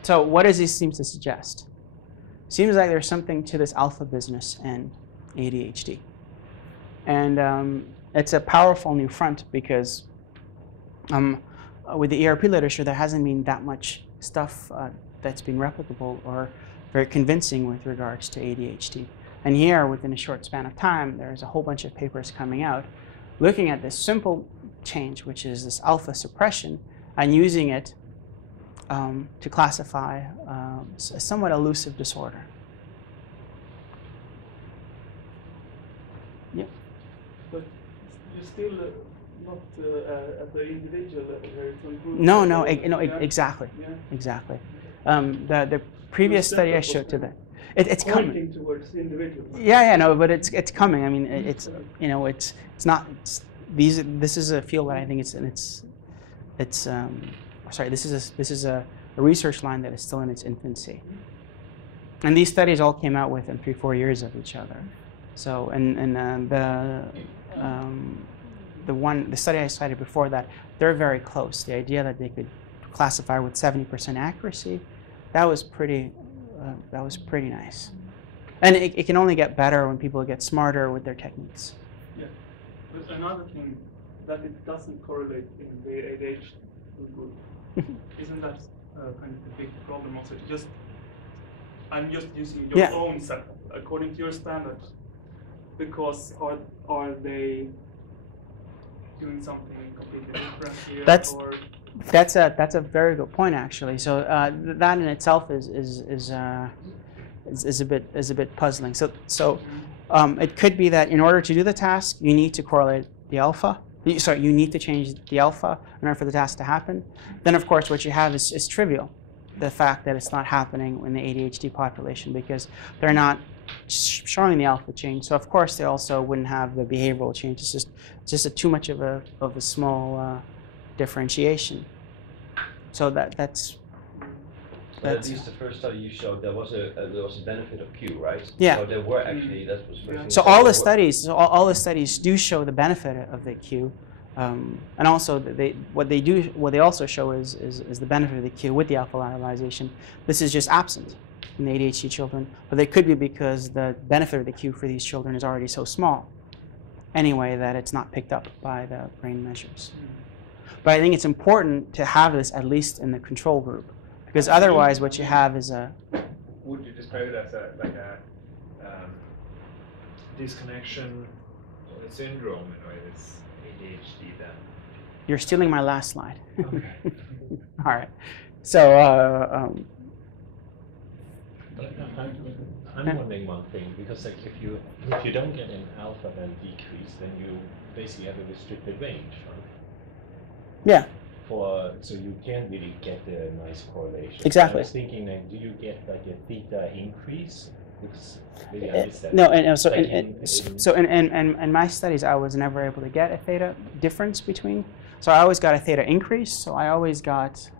So what does this seem to suggest? Seems like there's something to this alpha business and ADHD. And it's a powerful new front because with the ERP literature, there hasn't been that much stuff that's been replicable or very convincing with regards to ADHD. And here, within a short span of time, there's a whole bunch of papers coming out looking at this simple change, which is this alpha suppression, and using it to classify a somewhat elusive disorder. Yep. But you're still not at the individual level here. It's on group No, level. exactly, Yeah. exactly. The previous study I showed to the, it's coming. Pointing towards individuals. Yeah, no, but it's coming. I mean, it's not. This is a field that I think sorry. This is a research line that is still in its infancy, and these studies all came out within 3-4 years of each other. So, the study I cited before that, they're very close. The idea that they could classify with 70% accuracy, that was pretty nice. And it can only get better when people get smarter with their techniques. Yeah. But another thing, that it doesn't correlate in the ADHD group. Isn't that kind of the big problem also? I'm just using your own setup according to your standards. Because are they doing something completely different here? That's a very good point, actually. So that in itself is a bit puzzling. So it could be that in order to do the task, you need to correlate the alpha. Sorry, you need to change the alpha in order for the task to happen. Then, of course, what you have is trivial, the fact that it's not happening in the ADHD population because they're not showing the alpha change. So, of course, they also wouldn't have the behavioral change. It's just too much of a small differentiation. So that's at least the first study you showed, there was a benefit of Q, right? Yeah. So there were actually, that was first thing. So all the studies do show the benefit of the Q, and also what they also show is the benefit of the Q with the alpha lateralization. This is just absent in the ADHD children, but they could be because the benefit of the Q for these children is already so small, anyway, that it's not picked up by the brain measures. But I think it's important to have this at least in the control group. Because otherwise, what you have is a. Would you describe it as a disconnection syndrome in a way? It's ADHD then. You're stealing my last slide. Okay. All right. So. I'm wondering one thing, because like if you don't get an alpha then decrease, then you basically have a restricted range, right? Yeah. So you can't really get a nice correlation. Exactly. I was thinking, like, do you get like a theta increase? Because maybe I missed that. No, so in my studies, I was never able to get a theta difference between. So I always got a theta increase. So I always got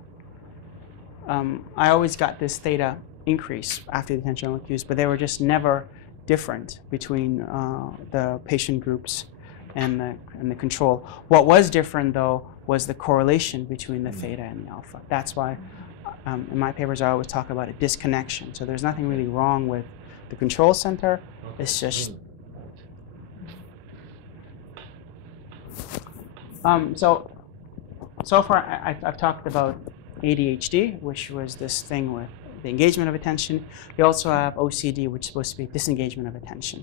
this theta increase after the attentional cues, but they were just never different between the patient groups and the control. What was different though was the correlation between the theta and the alpha. That's why in my papers I always talk about a disconnection. So there's nothing really wrong with the control center. It's just so far I've talked about ADHD, which was this thing with the engagement of attention. We also have OCD, which is supposed to be disengagement of attention.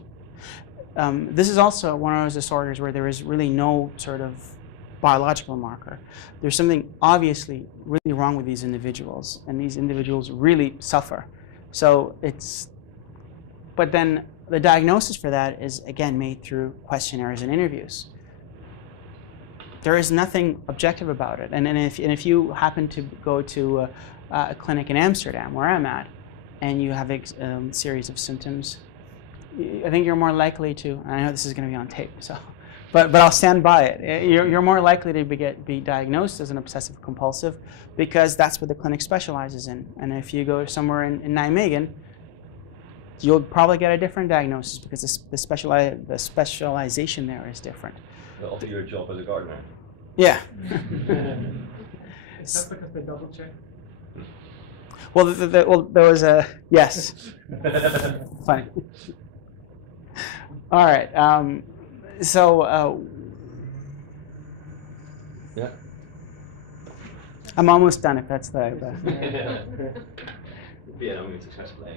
This is also one of those disorders where there is really no sort of biological marker. There's something obviously really wrong with these individuals, and these individuals really suffer. So but then the diagnosis for that is again made through questionnaires and interviews. There is nothing objective about it. And if you happen to go to a clinic in Amsterdam, where I'm at, and you have a series of symptoms, I think you're more likely to, and I know this is going to be on tape, so, but I'll stand by it. You're more likely to be diagnosed as an obsessive-compulsive because that's what the clinic specializes in. And if you go somewhere in NatMEG, you'll probably get a different diagnosis because the specialization there is different. They'll offer you a job as a gardener. Yeah. Is that because they double check? Well, there was a yes. Funny. All right. Yeah. I'm almost done. If that's the. Yeah, I'm successful.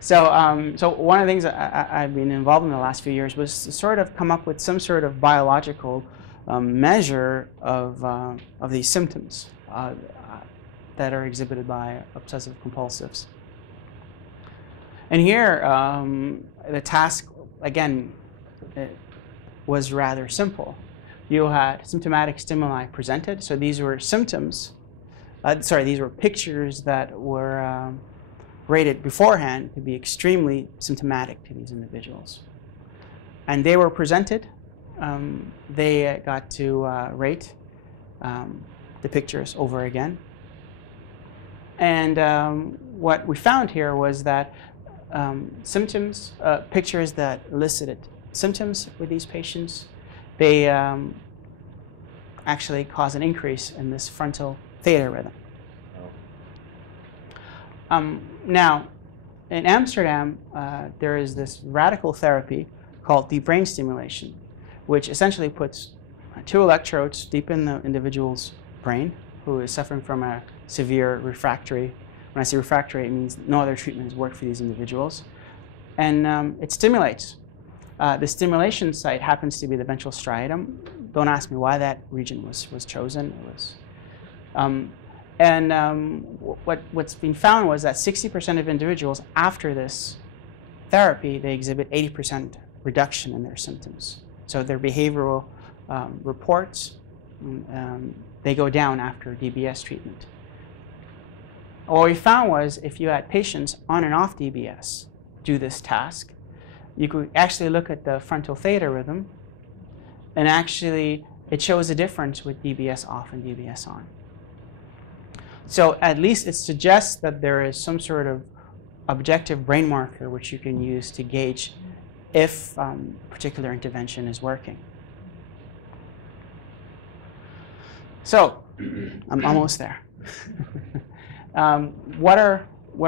So one of the things I've been involved in the last few years was to sort of come up with some sort of biological measure of these symptoms that are exhibited by obsessive compulsives. And here, the task, again, was rather simple. You had symptomatic stimuli presented, so these were symptoms, these were pictures that were rated beforehand to be extremely symptomatic to these individuals. And they were presented. They got to rate the pictures over again. And what we found here was that pictures that elicited symptoms with these patients, they actually cause an increase in this frontal theta rhythm. Now, in Amsterdam, there is this radical therapy called deep brain stimulation, which essentially puts 2 electrodes deep in the individual's brain who is suffering from a severe refractory. When I say refractory, it means no other treatment has worked for these individuals. And it stimulates. The stimulation site happens to be the ventral striatum. Don't ask me why that region was chosen. It was, what's been found was that 60% of individuals after this therapy, they exhibit 80% reduction in their symptoms. So their behavioral reports, they go down after DBS treatment. What we found was if you had patients on and off DBS do this task, you could actually look at the frontal theta rhythm, and actually it shows a difference with DBS off and DBS on. So at least it suggests that there is some sort of objective brain marker which you can use to gauge if particular intervention is working. So I'm almost there. What are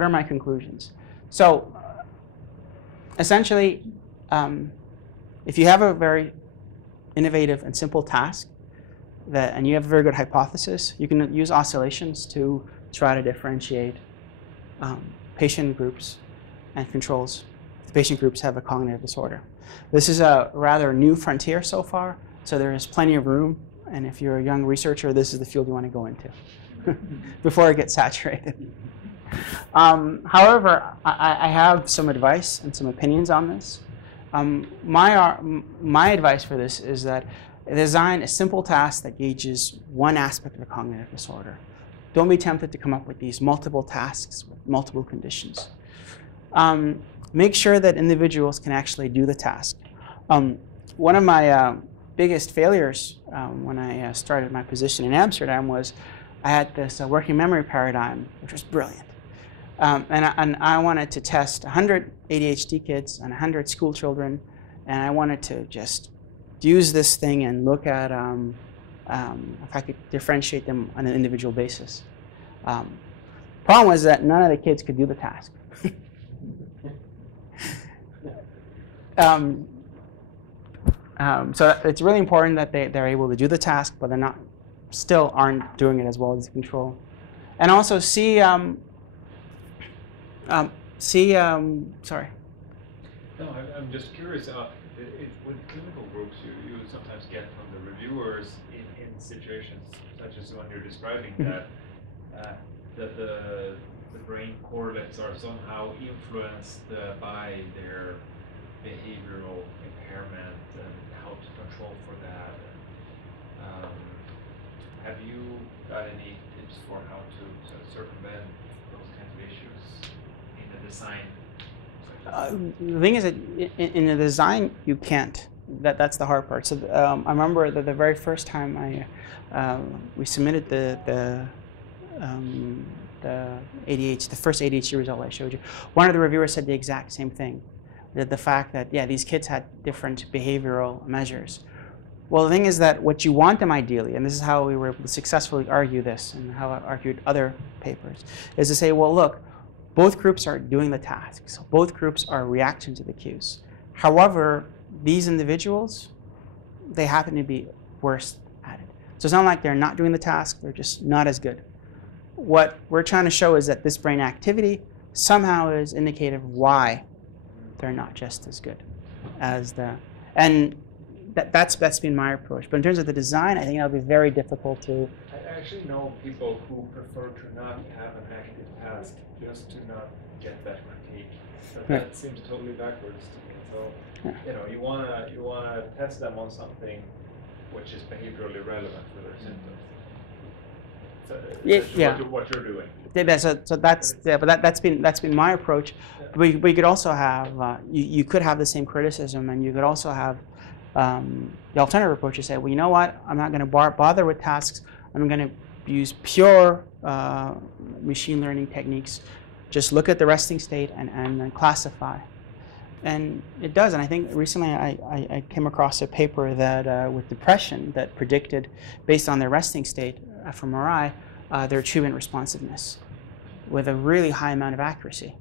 my conclusions? So essentially, if you have a very innovative and simple task and you have a very good hypothesis, you can use oscillations to try to differentiate patient groups and controls. The patient groups have a cognitive disorder. This is a rather new frontier so far, so there is plenty of room. And if you're a young researcher, this is the field you want to go into before it gets saturated. However, I have some advice and some opinions on this. My advice for this is that design a simple task that gauges one aspect of a cognitive disorder. Don't be tempted to come up with these multiple tasks with multiple conditions. Make sure that individuals can actually do the task. One of my biggest failures when I started my position in Amsterdam was I had this working memory paradigm, which was brilliant. And I wanted to test 100 ADHD kids and 100 school children, and I wanted to just use this thing and look at if I could differentiate them on an individual basis. Problem was that none of the kids could do the task. So it's really important that they're able to do the task, but they're still aren't doing it as well as the control. And also sorry. No, I'm just curious. With clinical groups, you sometimes get from the reviewers in situations such as the one you're describing that the brain correlates are somehow influenced by their behavioral impairment and how to control for that. Have you got any tips for how to circumvent those kinds of issues in the design? The thing is that in the design, you can't. That's the hard part. So I remember that the very first time we submitted the ADHD, the first ADHD result I showed you, one of the reviewers said the exact same thing. The fact that, yeah, these kids had different behavioral measures. Well, the thing is that what you want them ideally, and this is how we were able to successfully argue this and how I argued other papers, is to say, well, look, both groups are doing the tasks. Both groups are reacting to the cues. However, these individuals, they happen to be worse at it. So it's not like they're not doing the task, they're just not as good. What we're trying to show is that this brain activity somehow is indicative of why they're not just as good as and that's been my approach. But in terms of the design, I think it'll be very difficult to. I actually know people who prefer to not have an active task just to not get that critique. But that seems totally backwards to me. So you wanna test them on something which is behaviorally relevant with their symptoms. So that's what you're doing. Yeah, so that's been my approach. We could also have you could have the same criticism, and you could also have the alternative approach. You say, well, you know what? I'm not going to bother with tasks. I'm going to use pure machine learning techniques. Just look at the resting state and then classify. And it does. And I think recently I came across a paper that with depression that predicted, based on their resting state from MRI, their treatment responsiveness with a really high amount of accuracy.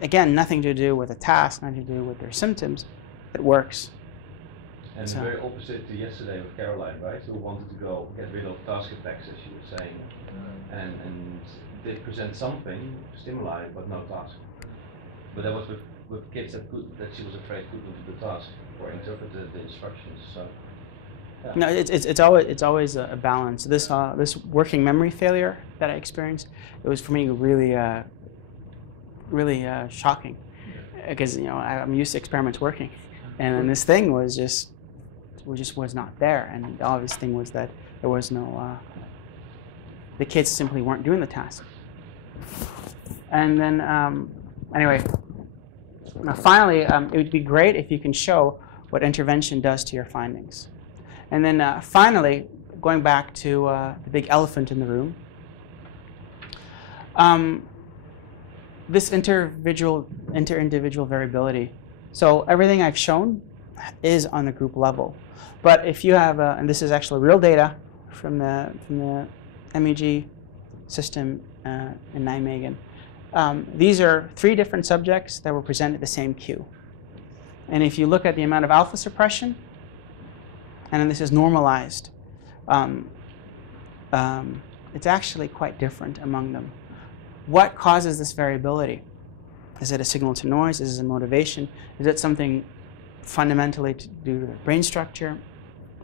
Again, nothing to do with a task, nothing to do with their symptoms. It works. And so, very opposite to yesterday with Caroline, right? Who wanted to get rid of task effects, as you were saying, and did present something, stimuli, but no task. But that was with kids that she was afraid couldn't do the task or interpret the instructions. So. Yeah. No, it's always a balance. This working memory failure that I experienced, it was for me really shocking, because I'm used to experiments working, and then this thing was just was not there. And the obvious thing was that there was no the kids simply weren't doing the task. And then anyway, finally, it would be great if you can show what intervention does to your findings. And then finally, going back to the big elephant in the room, this inter-individual variability. So everything I've shown is on the group level. But if you have, and this is actually real data from the MEG system in NatMEG. These are 3 different subjects that were presented the same queue. And if you look at the amount of alpha suppression, and then this is normalized, it's actually quite different among them. What causes this variability? Is it a signal to noise? Is it a motivation? Is it something fundamentally to do with the brain structure?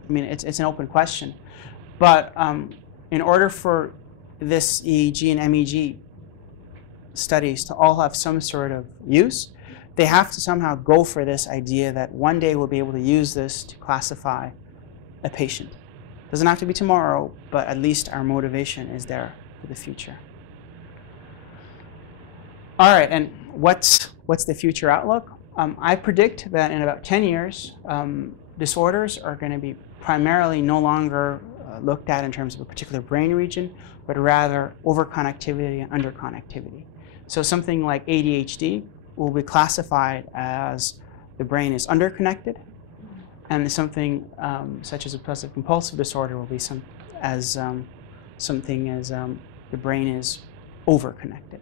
I mean, it's an open question. But in order for this EEG and MEG studies to all have some sort of use, they have to somehow go for this idea that one day we'll be able to use this to classify a patient. Doesn't have to be tomorrow, but at least our motivation is there for the future. All right, and what's the future outlook? I predict that in about 10 years, disorders are going to be primarily no longer looked at in terms of a particular brain region, but rather overconnectivity and underconnectivity. So something like ADHD will be classified as the brain is underconnected, and something such as obsessive-compulsive disorder will be something as the brain is overconnected.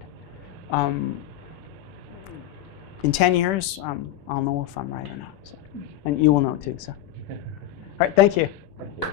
In 10 years, I'll know if I'm right or not. So. And you will know too. So. All right, thank you. Thank you.